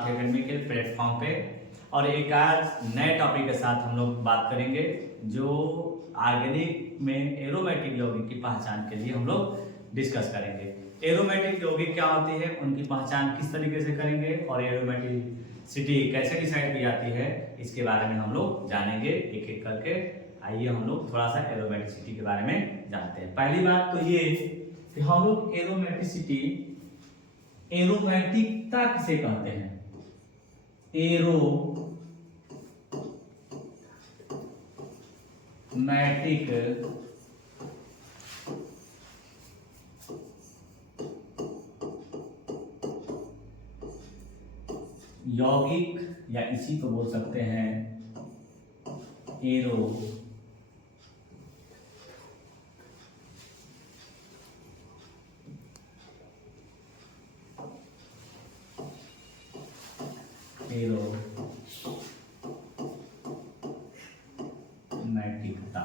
Academy के platform पे और एक आज नए टॉपिक के साथ हम लोग बात करेंगे जो ऑर्गेनिक में एरोमेटिक यौगिक की पहचान के लिए हम लोग डिस्कस करेंगे। एरोमेटिक यौगिक क्या होती है, उनकी पहचान किस तरीके से करेंगे और एरोमेटिसिटी कैसे डिसाइड की जाती है, इसके बारे में हम लोग जानेंगे एक एक करके। आइए हम लोग थोड़ा सा एरोमेटिसिटी के बारे में जानते हैं। पहली बात तो ये कि हम लोग एरोमेटिकता किसे कहते हैं। एरोमैटिक यौगिक या इसी को बोल सकते हैं एरोमैटिकता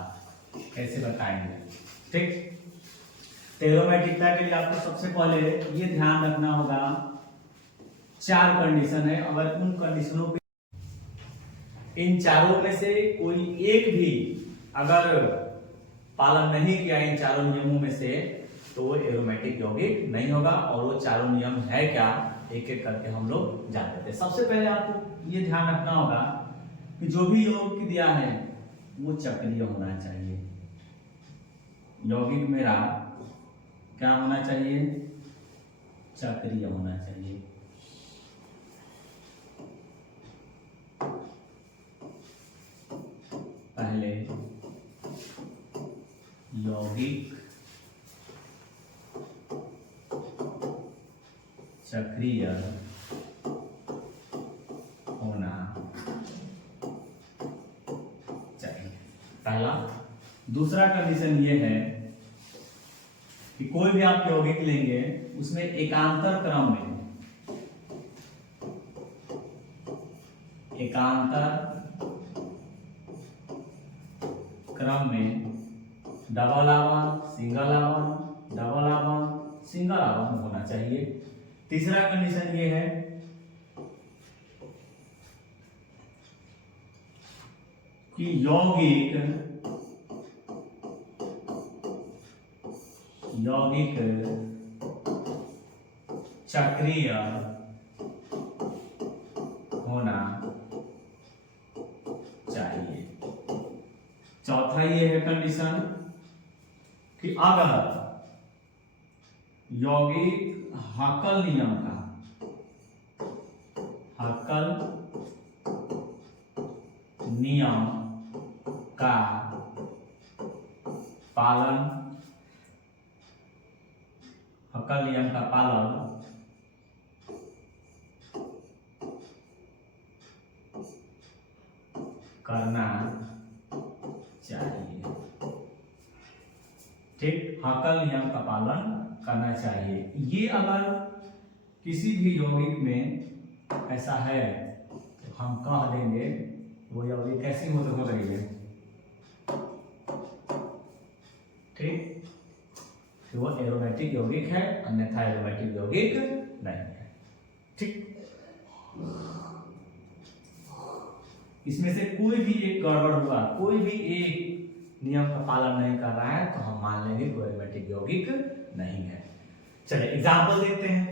कैसे बताएंगे। ठीक, एरोमैटिकता के लिए आपको सबसे पहले ये ध्यान रखना होगा, 4 कंडीशन है। अगर उन कंडीशनों पे इन चारों में से कोई एक भी अगर पालन नहीं किया इन चारों नियमों में से, तो वो एरोमेटिक यौगिक नहीं होगा। और वो चारों नियम है क्या, एक एक करके हम लोग जान लेते हैं। सबसे पहले आपको ये ध्यान रखना होगा कि जो भी यौगिक दिया है वो चक्रीय होना चाहिए। यौगिक मेरा क्या होना चाहिए, चक्रीय होना चाहिए। पहले यौगिक चक्रीय होना चाहिए, पहला। दूसरा कंडीशन ये है कि कोई भी आप यौगिक लेंगे उसमें एकांतर क्रम में डबल आवन, सिंगल आवन, डबल आवन, सिंगल आवन होना चाहिए। तीसरा कंडीशन ये है कि यौगिक चक्रीय होना चाहिए। चौथा ये है कंडीशन कि अगर यौगिक हक्कल नियम का पालन करना चाहिए। ठीक, हक्कल नियम का पालन करना चाहिए। ये अगर किसी भी यौगिक में ऐसा है तो हम कह देंगे वो यौगिक कैसी हो रही है। ठीक, तो वो एरोमेटिक यौगिक है, अन्यथा एरोमेटिक यौगिक नहीं है। ठीक, इसमें से कोई भी एक गड़बड़ हुआ, कोई भी एक नियम का पालन नहीं कर रहा है, तो हम मान लेंगे वो एरोमेटिक यौगिक नहीं है। चलिए एग्जाम्पल देखते हैं।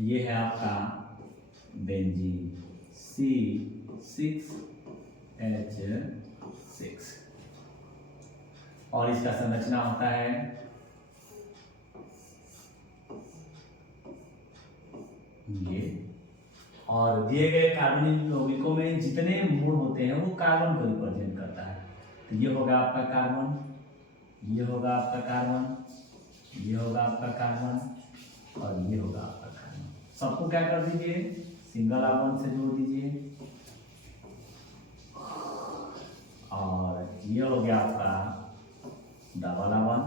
ये है आपका बेंजीन C6H6 और इसका संरचना होता है ये। और दिए गए कार्बनिक यौगिकों में जितने मूल होते हैं वो कार्बन को रिप्रेजेंट करता है। तो ये होगा आपका कार्बन, ये होगा आपका कार्बन, ये होगा आपका कार्बन और ये होगा आपका कार्बन। सबको क्या कर दीजिए, सिंगल आवन से जोड़ दीजिए। और ये हो गया आपका डबल आवन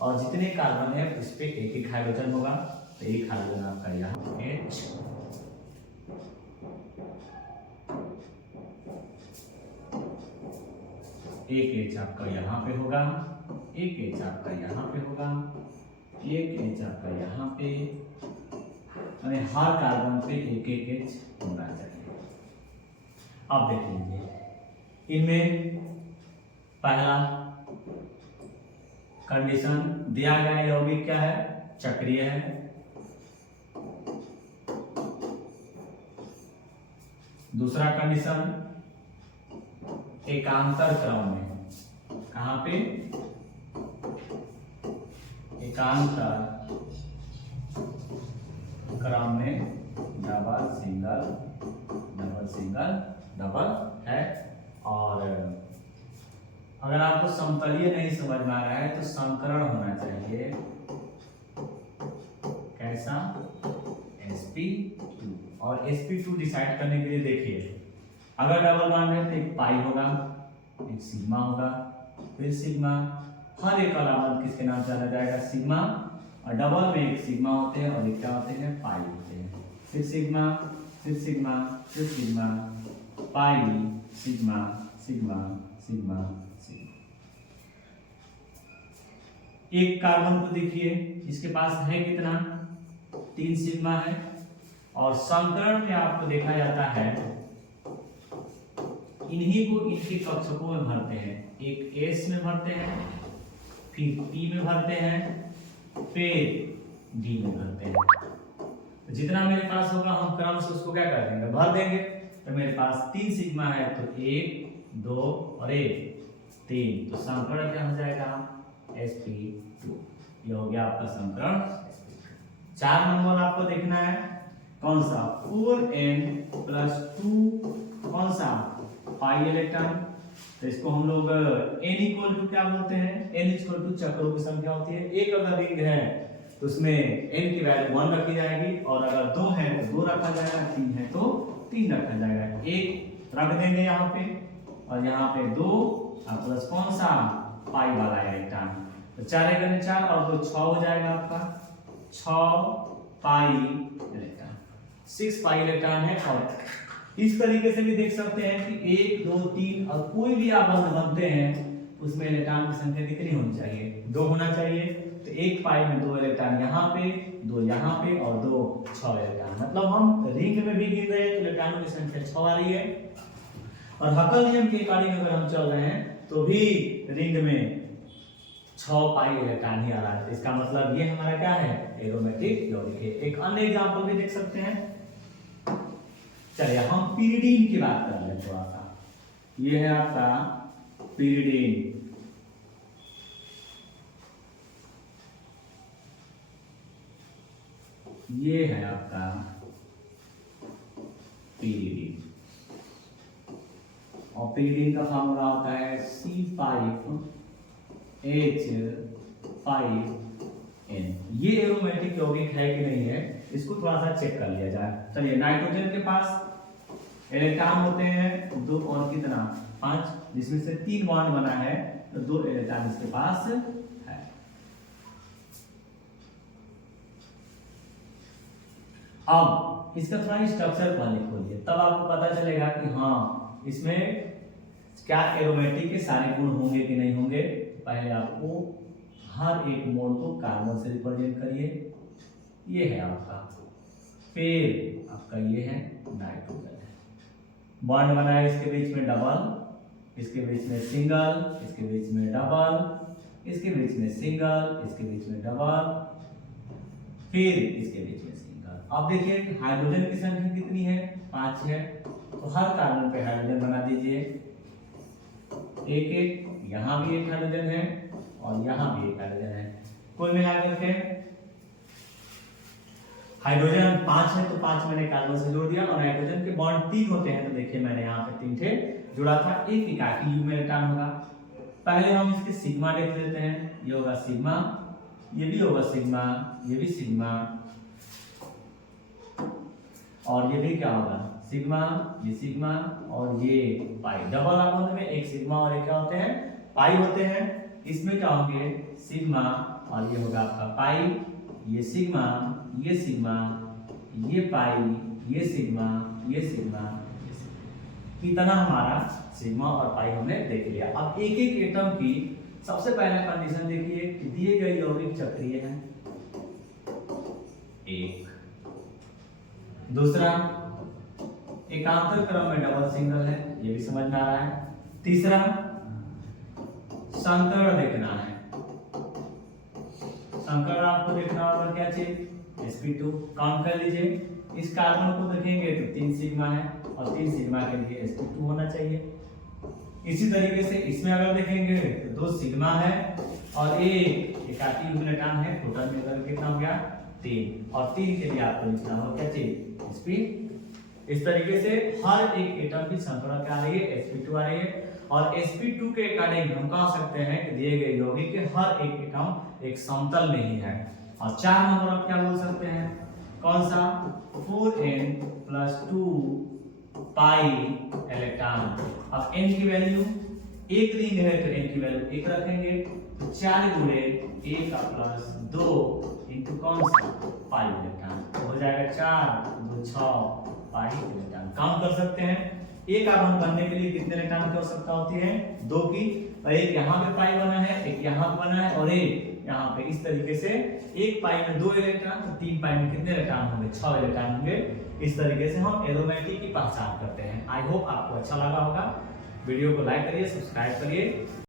और जितने कार्बन है उस पे एक एक हाइड्रोजन होगा। तो एक हाइड्रोजन आपका यहाँ H, एक H आपका यहाँ पे होगा, एक H आपका यहाँ पे होगा एक एच आपका यहाँ पे, यानी हर कार्बन पे एक एक एच होना चाहिए। अब देख लीजिए इनमें पहला कंडीशन दिया गया यौगिक क्या है, चक्रीय है। दूसरा कंडीशन एकांतर क्रम में, कहां पे, एकांतर क्रम में, double single double single double है। और अगर आपको समतलीय नहीं समझ में आ रहा है तो संकरण होना चाहिए, कैसा, sp2। और sp2 डिसाइड करने के लिए देखिए, अगर डबल बॉन्ड है तो एक पाई होगा, एक सिग्मा होगा, फिर सिग्मा, हर एक अलामत किसके नाम जाना जाएगा, सिग्मा। और डबल में एक सिग्मा होते हैं और एक क्या होते हैं, पाई होते हैं। फिर सिग्मा, फिर सिग्मा, फिर सिग्मा, पाई, सिग्मा सिग्मा सिग्मा सिग्मा। एक कार्बन को देखिए, इसके पास है कितना, 3 सिग्मा है। और संकरण में आपको देखा जाता है इन्हीं को इनके कक्षकों में भरते हैं, एक S में भरते हैं, फिर P में भरते हैं, फिर D में भरते हैं। तो जितना मेरे पास होगा हम क्रम से उसको क्या कर देंगे, भर देंगे। तो मेरे पास 3 सिग्मा है तो 1 2 और 1 3, तो संकरण क्या हो जाएगा, sp2। ये हो गया आपका संकरण sp2। 4 नंबर आपको देखना है कौन सा, 4n+2 कौन सा, पाई इलेक्ट्रॉन। तो इसको हम लोग n इक्वल टू क्या बोलते हैं, n इक्वल टू चक्रों की संख्या होती है। एक अगर रिंग है तो उसमें n की वैल्यू 1 रखी जाएगी, और अगर 2 है तो 2 रखा जाएगा, 3 है तो 3 रखा जाएगा। एक रख देंगे यहाँ पे, और यहाँ पे 2 और प्लस कौन सा, पाई वाला इलेक्ट्रॉन। तो 4 × 4 और 2 6 हो जाएगा आपका, 6 पाई इलेक्ट्रॉन, 6 पाई इलेक्ट्रॉन है। और इस तरीके से भी देख सकते हैं कि 1 2 3 और कोई भी आबंध बनते हैं उसमें इलेक्ट्रॉन की संख्या कितनी होनी चाहिए, 2 होना चाहिए। तो एक पाई में 2 इलेक्ट्रॉन यहाँ पे, 2 यहाँ पे और 2 6 इलेक्ट्रॉन। मतलब हम रिंग में भी गिन रहे हैं तो इलेक्ट्रॉनों की संख्या 6 आ रही है। और हकल नियम के अकॉर्डिंग अगर हम चल रहे हैं तो भी रिंग में 6 पाई इलेक्ट्रॉन ही आ रहा है। तो इसका मतलब ये हमारा क्या है, एरोमेटिक यौगिक है। एक अन्य एग्जांपल भी देख सकते हैं, चलिए हम पीरिडीन की बात कर लें थोड़ा सा। ये है आपका पीरिडीन, ये है आपका पीरिडीन। और पीरिडीन का फार्मूला होता है C5H5N। ये एरोमेटिक यौगिक है कि नहीं है, इसको थोड़ा सा चेक कर लिया जाए। चलिए, नाइट्रोजन के पास इलेक्ट्रॉन होते हैं 2 और कितना, 5, जिसमें से 3 बॉन्ड बना है, तो 2 इलेक्ट्रॉन इसके पास है। अब इसका थोड़ा स्ट्रक्चर पहले खोलिए, तब आपको पता चलेगा कि हाँ इसमें क्या एरोमेटिक के सारे गुण होंगे कि नहीं होंगे। पहले आपको हर एक मोल को कार्बन से रिप्रेजेंट करिए, ये है आपका, फिर आपका ये है नाइट्रोजन है, बॉन्ड बना है इसके बीच में डबल, इसके बीच में सिंगल, इसके बीच में डबल, इसके बीच में सिंगल, इसके बीच में डबल, फिर इसके बीच में सिंगल। अब देखिए हाइड्रोजन की संख्या कितनी है, 5 है। तो हर कार्बन पे हाइड्रोजन बना दीजिए, एक एक, यहाँ भी एक हाइड्रोजन है और यहाँ भी एक हाइड्रोजन है। कुल मिलाकर के हाइड्रोजन 5 है तो 5 मैंने कार्बन से जोड़ दिया। और नाइट्रोजन के बॉन्ड 3 होते हैं तो देखिए मैंने यहाँ पे 3 थे जुड़ा था, एक एकाकी युग्म इलेक्ट्रॉन होगा। पहले हम इसके सिग्मा देख लेते हैं, ये होगा सिग्मा, ये भी होगा सिग्मा, ये भी सिग्मा, और ये भी क्या होगा सिग्मा, ये सिग्मा और ये पाई। डबल आबंध में एक सिग्मा और एक क्या होते हैं, पाई होते हैं। इसमें क्या होंगे सिग्मा और ये होगा आपका पाई, ये सिग्मा, ये सिग्मा, ये पाई, ये सिग्मा, ये सिग्मा, ये सिग्मा। इतना हमारा सिग्मा और पाई हमने देख लिया। अब एक एक एटम की सबसे पहला कंडीशन देखिए कि दिए गए यौगिक चक्रीय है, 1। दूसरा, एकांतर क्रम में डबल सिंगल है, ये भी समझ में आ रहा है। तीसरा, संकर्ण देखना है। संकर्ण आपको देखना होगा क्या चीज, sp2। काउंट कर लीजिए, इस कार्बन को देखेंगे तो 3 सिग्मा है और 3 सिग्मा के लिए sp2 होना चाहिए। इसी तरीके से इसमें अगर देखेंगे तो 2 सिग्मा है और एक एकाकी यूनिटान है, टोटल मिलकर कितना हो गया 3, और 3 के लिए आपको लिखना होगा क्या चीज, sp। इस तरीके से हर एक एटम की संकरण क्या आ रही है, sp2 आ रही है। और sp2 के अकॉर्डिंग हम कह सकते हैं कि दिए गए यौगिक के हर एक एटम एक समतल में ही है। और 4 नंबर आप क्या बोल सकते हैं, कौन सा, 4n+2 पाई इलेक्ट्रॉन। अब n की वैल्यू, एक रिंग है तो n की वैल्यू 1 रखेंगे, तो 4 गुणे 1 का प्लस 2 इंटू कौन सा, पाई इलेक्ट्रॉन, तो हो जाएगा 4 2 6 पाई इलेक्ट्रॉन। काउंट कर सकते हैं, एक कार्बन बनने के लिए कितने इलेक्ट्रॉन की आवश्यकता होती है, 2 की, और एक यहाँ पे पाई बना है, एक यहाँ पे बना है और एक यहाँ पे। इस तरीके से एक पाई में 2 इलेक्ट्रॉन, तो 3 पाई में कितने इलेक्ट्रॉन होंगे, 6 इलेक्ट्रॉन होंगे। इस तरीके से हम एरोमेटिक की पहचान करते हैं। आई होप आपको अच्छा लगा होगा। वीडियो को लाइक करिए, सब्सक्राइब करिए।